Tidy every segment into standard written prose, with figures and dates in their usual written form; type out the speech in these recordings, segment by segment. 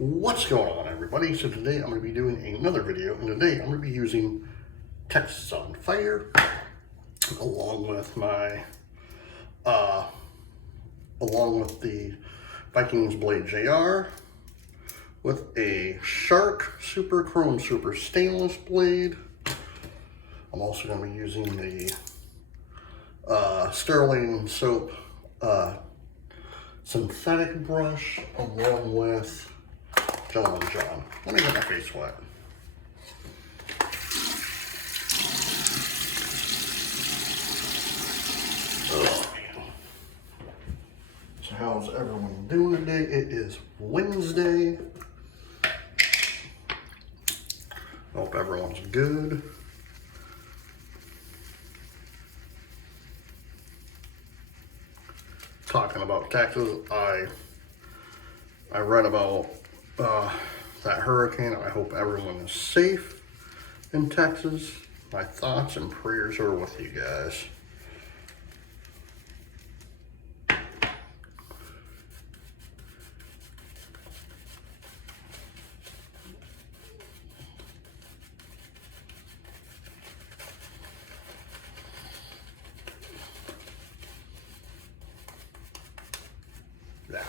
What's going on, everybody? So today I'm going to be doing another video, and today I'm going to be using Texas on Fire along with my the Vikings Blade JR with a Shark Super Chrome Super Stainless blade. I'm also going to be using the Stirling soap synthetic brush along with Gentleman John. Let me get my face wet. So how's everyone doing today? It is Wednesday. Hope everyone's good. Talking about Texas, I read about that hurricane. I hope everyone is safe in Texas. My thoughts and prayers are with you guys. Yeah.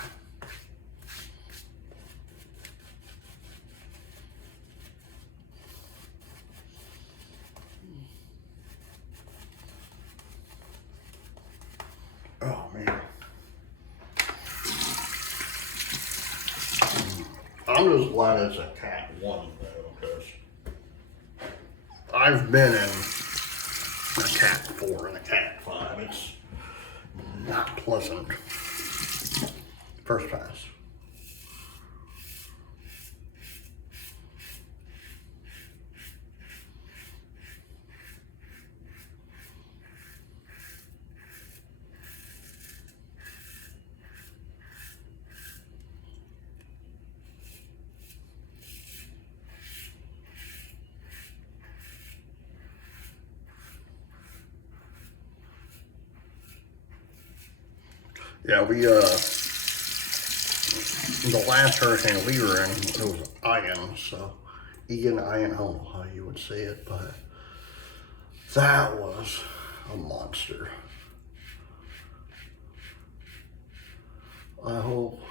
Oh man. I'm just glad it's a Cat 1 though, because I've been in a Cat 4 and a Cat 5. It's not pleasant. First pass. Yeah, the last hurricane we were in, it was Ian, so Ian, I don't know how you would say it, but that was a monster. I hope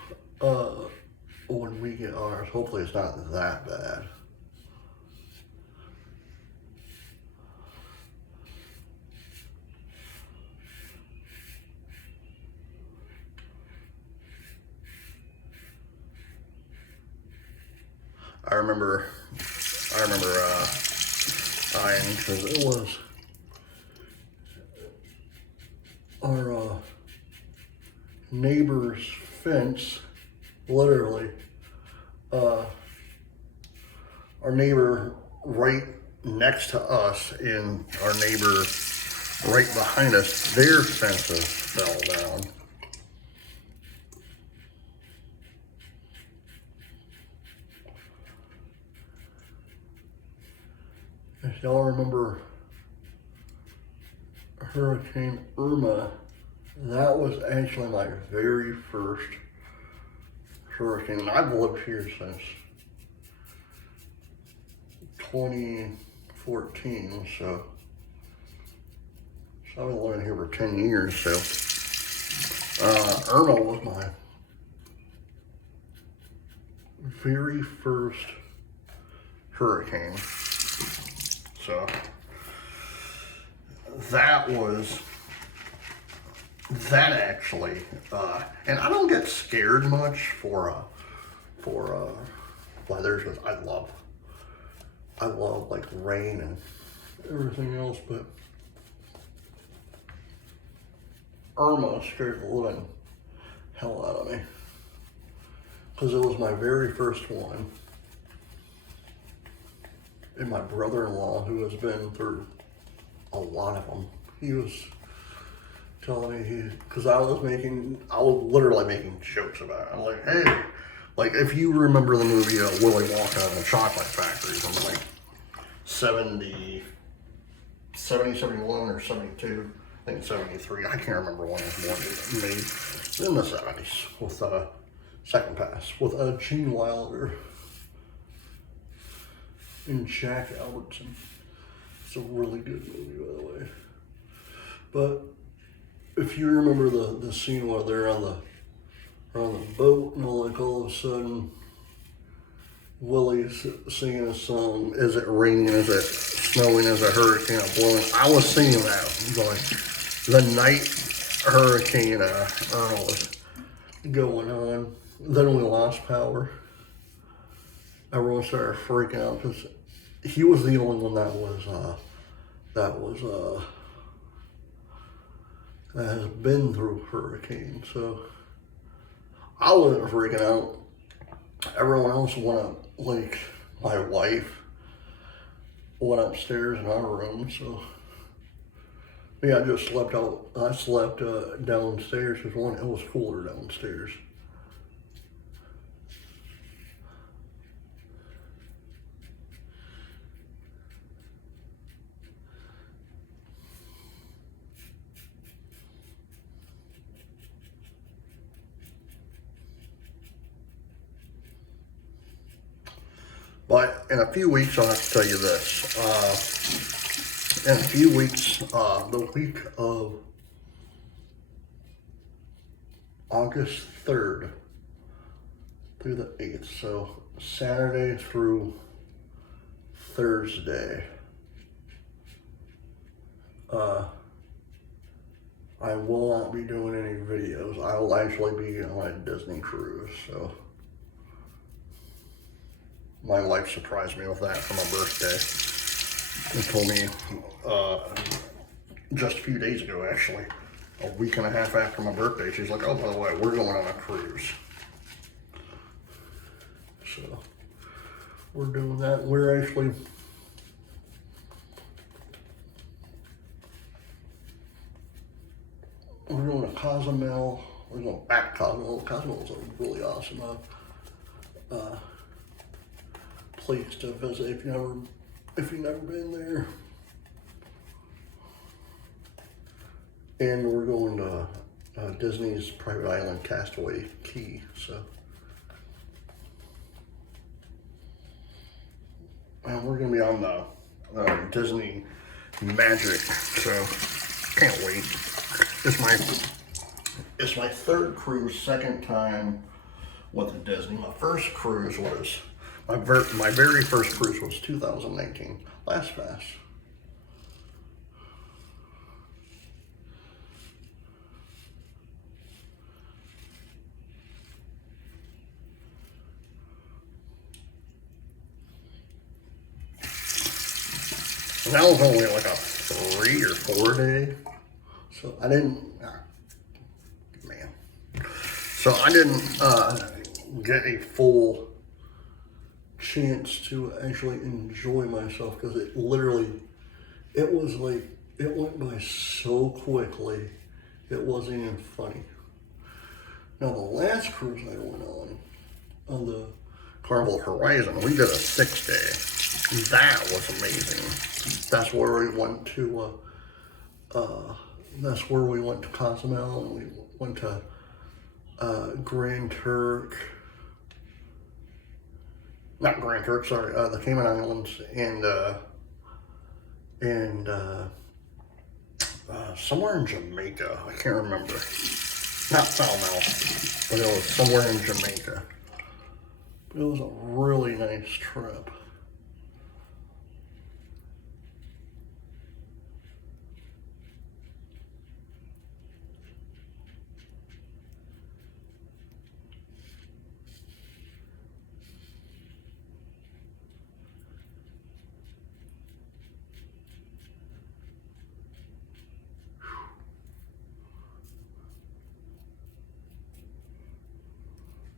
when we get ours, hopefully it's not that bad. I remember Ian, because it was our neighbor's fence, literally. Our neighbor right next to us and our neighbor right behind us, their fences fell down. If y'all remember Hurricane Irma, that was actually my very first hurricane. I've lived here since 2014, so I've been living here for 10 years, so Irma was my very first hurricane. So that actually, and I don't get scared much for weathers, because I love like rain and everything else, but Irma scared the living hell out of me, because it was my very first one. And my brother-in-law, who has been through a lot of them, he was telling me, because I was literally making jokes about it. I'm like, hey, like if you remember the movie Willy Wonka and the Chocolate Factory from like 70, 71 or 72, I think 73, I can't remember when it was made, in the 70s with Second Pass with Gene Wilder and Jack Albertson. It's a really good movie, by the way. But if you remember the scene where they're on the boat and like all of a sudden Willie's singing a song, is it raining, is it snowing, is a hurricane blowing? I was singing that going, the night Hurricane Earl was going on. Then we lost power. Everyone started freaking out because he was the only one that has been through hurricanes. So I wasn't freaking out. Everyone else went up, like my wife went upstairs in our room. So yeah, I just slept out. I slept downstairs because it was cooler downstairs. But in a few weeks, I'll have to tell you this. In a few weeks, the week of August 3rd through the 8th, so Saturday through Thursday, I will not be doing any videos. I will actually be on a Disney cruise, so my wife surprised me with that for my birthday. And told me just a few days ago, actually, a week and a half after my birthday, she's like, oh, by the way, we're going on a cruise. So we're doing that. We're actually going to Cozumel. We're going back to Cozumel. Cozumel is a really awesome place to visit if you've never been there. And we're going to Disney's private island, Castaway Key. So, and we're gonna be on the Disney Magic. So, can't wait. It's my third cruise, second time with Disney. My first cruise was my very first cruise was 2019, last fast. And that was only like a 3 or 4 day. So I didn't, So I didn't get a full chance to actually enjoy myself because it was like, it went by so quickly, it wasn't even funny. Now the last cruise I went on the Carnival Horizon, we did a 6-day. That was amazing. That's where we went to, Cozumel, and we went to Grand Turk, not Grand Turk, sorry, the Cayman Islands, and somewhere in Jamaica. I can't remember. Not Falmouth, but it was somewhere in Jamaica. But it was a really nice trip.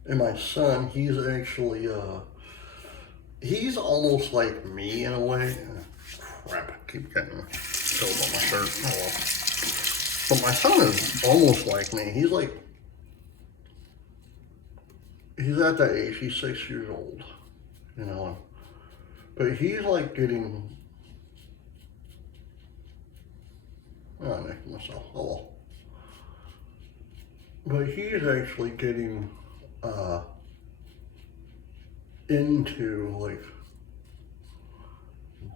And my son, he's actually, he's almost like me in a way. Crap, I keep getting filled on my shirt. Oh well. But my son is almost like me. He's at that age, he's 6 years old, you know. But he's like getting, I'm making myself, oh well. But he's actually getting into like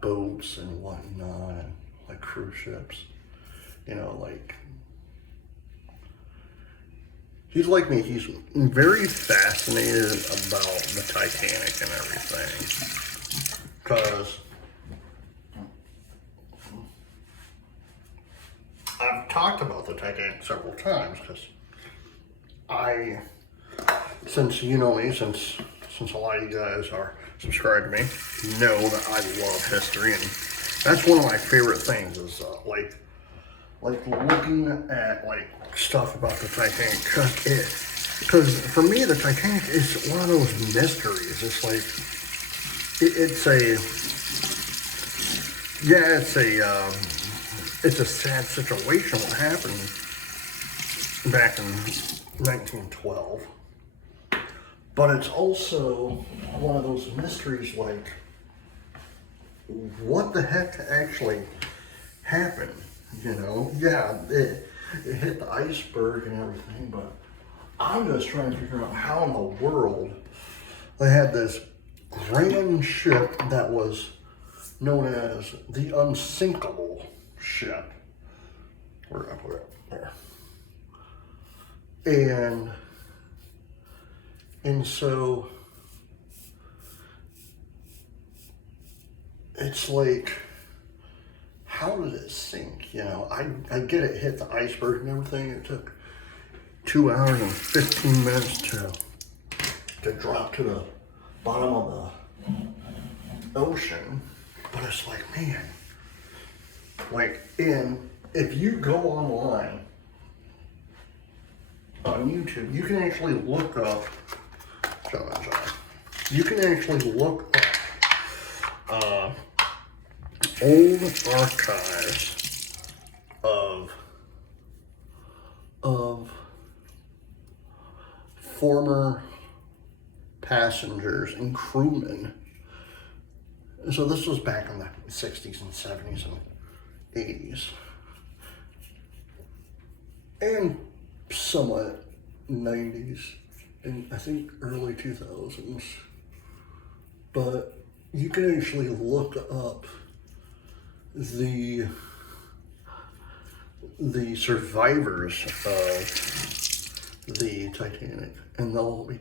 boats and whatnot, and like cruise ships, you know, like he's like me. He's very fascinated about the Titanic and everything, because I've talked about the Titanic several times, because since you know me, since a lot of you guys are subscribed to me, know that I love history, and that's one of my favorite things is like looking at like stuff about the Titanic, because for me the Titanic is one of those mysteries. It's like it's a sad situation what happened back in 1912. But it's also one of those mysteries, like, what the heck actually happened, you know? Yeah, it hit the iceberg and everything, but I'm just trying to figure out how in the world they had this grand ship that was known as the unsinkable ship. Where did I put it? There. And so it's like, how did it sink? You know, I get it hit the iceberg and everything. It took 2 hours and 15 minutes to drop to the bottom of the ocean. But it's like, man, like, if you go online on YouTube, you can actually look up, you can actually look up old archives of former passengers and crewmen. So this was back in the 60s and 70s and 80s. And somewhat 90s and I think early 2000s. But you can actually look up the survivors of the Titanic, and they'll be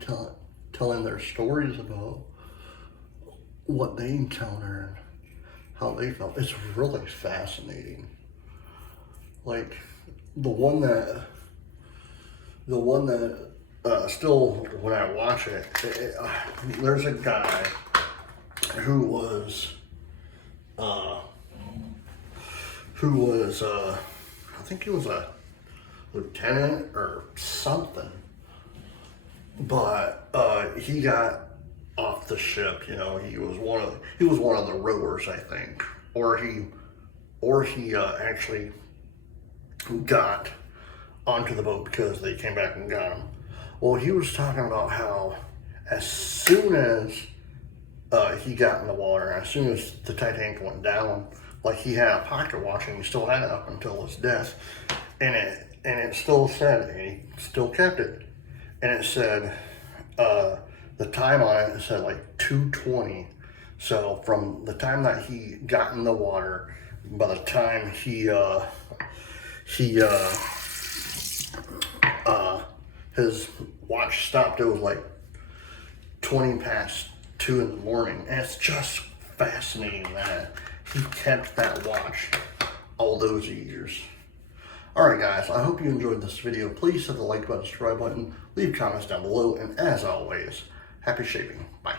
telling their stories about what they encountered and how they felt. It's really fascinating. Like the one that still, when I watch it, there's a guy who was I think he was a lieutenant or something, but he got off the ship. You know, he was one of the rowers, I think, or he actually got onto the boat because they came back and got him. Well, he was talking about how as soon as he got in the water, as soon as the Titanic went down, like he had a pocket watch and he still had it up until his death, and it still said, and he still kept it, and it said the time on it said like 2:20. So from the time that he got in the water, by the time his watch stopped, it was like 20 past 2 in the morning. And it's just fascinating that he kept that watch all those years. Alright guys, I hope you enjoyed this video. Please hit the like button, subscribe button, leave comments down below, and as always, happy shaping. Bye.